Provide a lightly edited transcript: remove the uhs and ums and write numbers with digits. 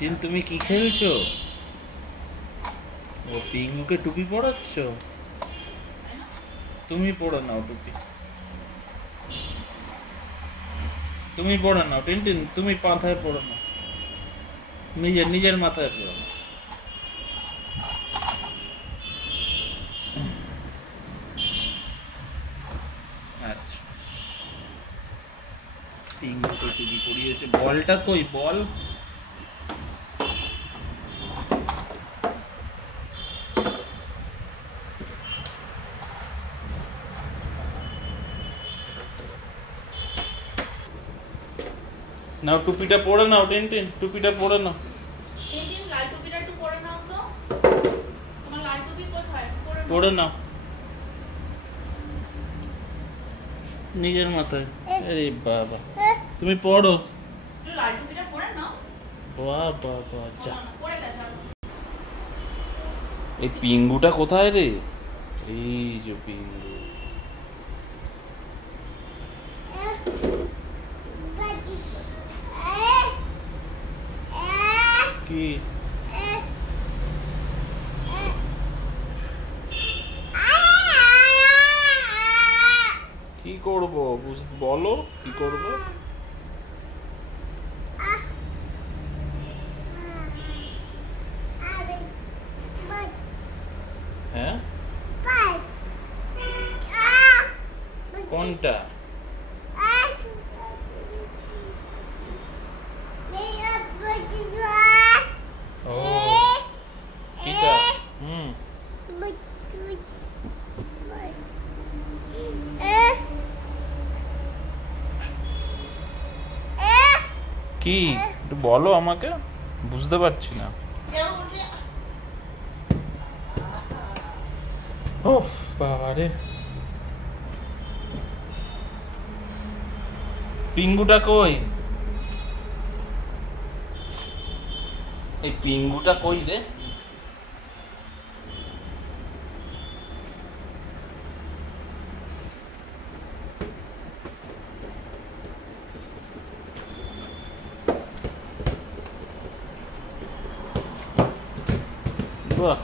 Tintin তুমি কি খেলছো? ও পিঙ্গুকে টুপি পরাচ্ছ? তুমি পরে নাও টুপি, তুমি পরে নাও টিনটিন, তুমি মাথায় পরে নাও, নিজের নিজের মাথায় পরে নাও। আচ্ছা, পিঙ্গুকে টুপি পরিয়েছে। বলটা কই? বল নাও, টুপিটা পরে নাও টিনটিন, টুপিটা পরে নাও। টিনটিন লাল টুপিটা একটু পরে নাও তো। তোমার লাল টুপি কোথায়? পরে নাও নিজের মাথায়। আরে বাবা, তুমি পড়ো। একটু লাল টুপিটা পরে নাও। বাহ বাহ বাহ, যা। পরে গেছে। এই পিঙ্গুটা কোথায় রে? এই যে পিঙ্গু। কি কি করবো বলো, কি করবো? হ্যাঁ, কোনটা? ও কিটা? কি একটু বলো আমাকে, বুঝতে পারছি না। ওফ বাবা রে, পিঙ্গুটা কই? এই পিঙ্গুটা কই রে? বাহ।